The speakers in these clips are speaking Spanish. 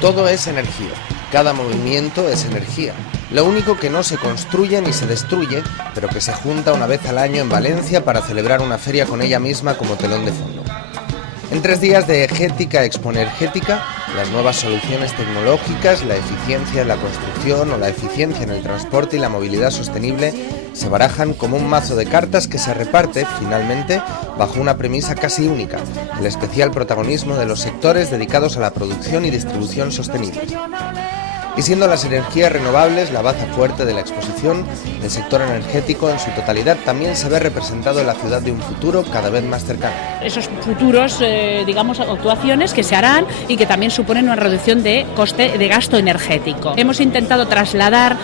Todo es energía, cada movimiento es energía. Lo único que no se construye ni se destruye, pero que se junta una vez al año en Valencia para celebrar una feria con ella misma como telón de fondo. En 3 días de Egética Exponergética, las nuevas soluciones tecnológicas, la eficiencia en la construcción o la eficiencia en el transporte y la movilidad sostenible se barajan como un mazo de cartas que se reparte, finalmente, bajo una premisa casi única, el especial protagonismo de los sectores dedicados a la producción y distribución sostenibles. Y siendo las energías renovables la baza fuerte de la exposición, el sector energético en su totalidad también se ve representado en la ciudad de un futuro cada vez más cercano. Esos futuros, actuaciones que se harán y que también suponen una reducción de coste de gasto energético. Hemos intentado trasladar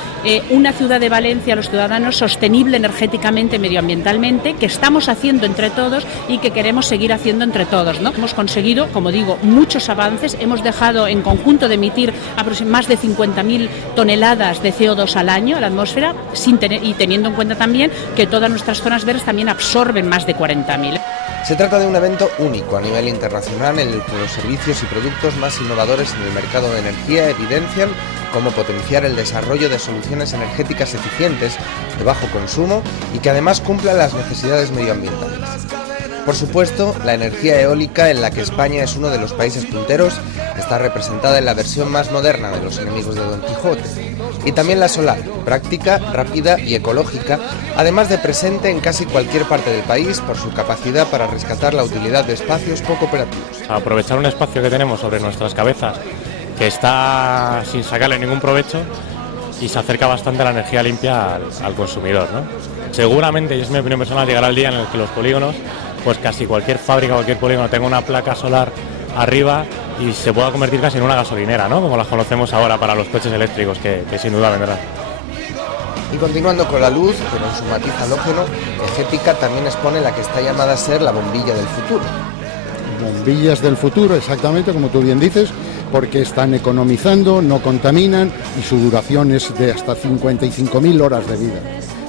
una ciudad de Valencia a los ciudadanos sostenible energéticamente, medioambientalmente, que estamos haciendo entre todos y que queremos seguir haciendo entre todos, ¿no? Hemos conseguido, como digo, muchos avances. Hemos dejado en conjunto de emitir más de 50.000 toneladas de CO2 al año a la atmósfera, y teniendo en cuenta también que todas nuestras zonas verdes también absorben más de 40.000. Se trata de un evento único a nivel internacional en el que los servicios y productos más innovadores en el mercado de energía evidencian cómo potenciar el desarrollo de soluciones energéticas eficientes, de bajo consumo y que además cumplan las necesidades medioambientales. Por supuesto, la energía eólica, en la que España es uno de los países punteros, está representada en la versión más moderna de los enemigos de Don Quijote. Y también la solar, práctica, rápida y ecológica, además de presente en casi cualquier parte del país por su capacidad para rescatar la utilidad de espacios poco operativos. Aprovechar un espacio que tenemos sobre nuestras cabezas, que está sin sacarle ningún provecho, y se acerca bastante a la energía limpia al consumidor, ¿no? Seguramente, y es mi opinión personal, llegará el día en el que los polígonos, pues casi cualquier fábrica, cualquier polígono tenga una placa solar arriba y se pueda convertir casi en una gasolinera, ¿no? Como las conocemos ahora para los coches eléctricos, que sin duda vendrán. Y continuando con la luz, pero en su matiz halógeno, Egética también expone la que está llamada a ser la bombilla del futuro. Bombillas del futuro, exactamente como tú bien dices, porque están economizando, no contaminan y su duración es de hasta 55.000 horas de vida.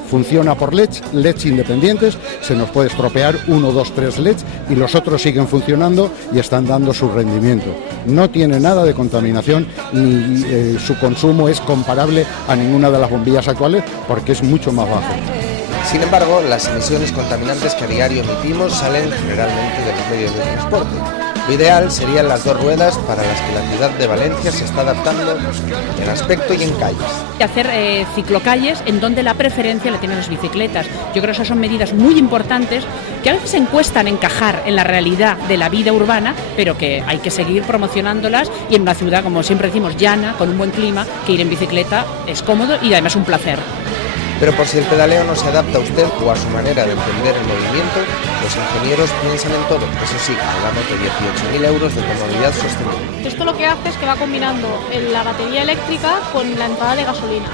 Funciona por LEDs independientes, se nos puede estropear 1, 2, 3 LEDs y los otros siguen funcionando y están dando su rendimiento. No tiene nada de contaminación ni su consumo es comparable a ninguna de las bombillas actuales porque es mucho más bajo. Sin embargo, las emisiones contaminantes que a diario emitimos salen generalmente de los medios de transporte. Lo ideal serían las 2 ruedas para las que la ciudad de Valencia se está adaptando en aspecto y en calles. Hacer ciclocalles en donde la preferencia la tienen las bicicletas. Yo creo que esas son medidas muy importantes que a veces se cuestan encajar en la realidad de la vida urbana, pero que hay que seguir promocionándolas y en una ciudad, como siempre decimos, llana, con un buen clima, que ir en bicicleta es cómodo y además un placer. Pero por si el pedaleo no se adapta a usted o a su manera de entender el movimiento, los ingenieros piensan en todo, eso sí, hablamos de 18.000 euros de comodidad sostenible. Esto lo que hace es que va combinando la batería eléctrica con la entrada de gasolina.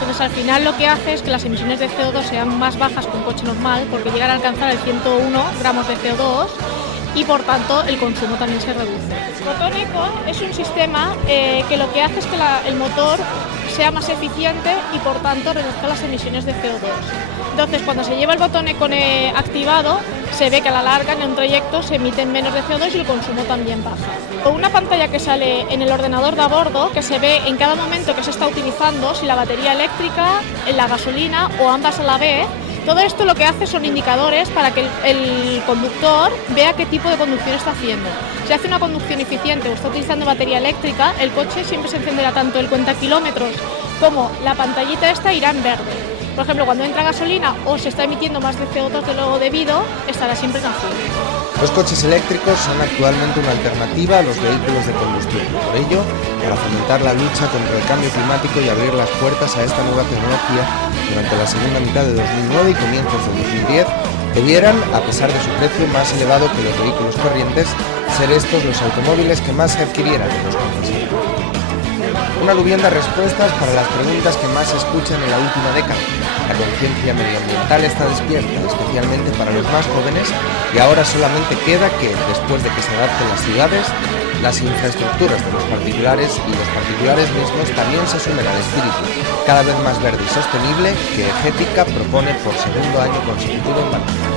Entonces al final lo que hace es que las emisiones de CO2 sean más bajas que un coche normal porque llegan a alcanzar el 101 gramos de CO2 y por tanto el consumo también se reduce. Botón Econ es un sistema que lo que hace es que el motor sea más eficiente y por tanto reduzca las emisiones de CO2. Entonces cuando se lleva el botón Econ activado se ve que a la larga en un trayecto se emiten menos de CO2 y el consumo también baja. Con una pantalla que sale en el ordenador de a bordo que se ve en cada momento que se está utilizando, si la batería eléctrica, la gasolina o ambas a la vez. Todo esto lo que hace son indicadores para que el conductor vea qué tipo de conducción está haciendo. Si hace una conducción eficiente o está utilizando batería eléctrica, el coche siempre se encenderá tanto el cuenta kilómetros como la pantallita esta irá en verde. Por ejemplo, cuando entra gasolina o se está emitiendo más de CO2 de lo debido, estará siempre en azul. Los coches eléctricos son actualmente una alternativa a los vehículos de combustión. Por ello, para fomentar la lucha contra el cambio climático y abrir las puertas a esta nueva tecnología, durante la segunda mitad de 2009 y comienzos de 2010, debieran, a pesar de su precio más elevado que los vehículos corrientes, ser estos los automóviles que más se adquirieran en los concesionarios. Una aluvión de respuestas para las preguntas que más se escuchan en la última década. La conciencia medioambiental está despierta, especialmente para los más jóvenes, y ahora solamente queda que, después de que se adapten las ciudades, las infraestructuras de los particulares y los particulares mismos también se sumen al espíritu cada vez más verde y sostenible que Egética propone por segundo año consecutivo en Valencia.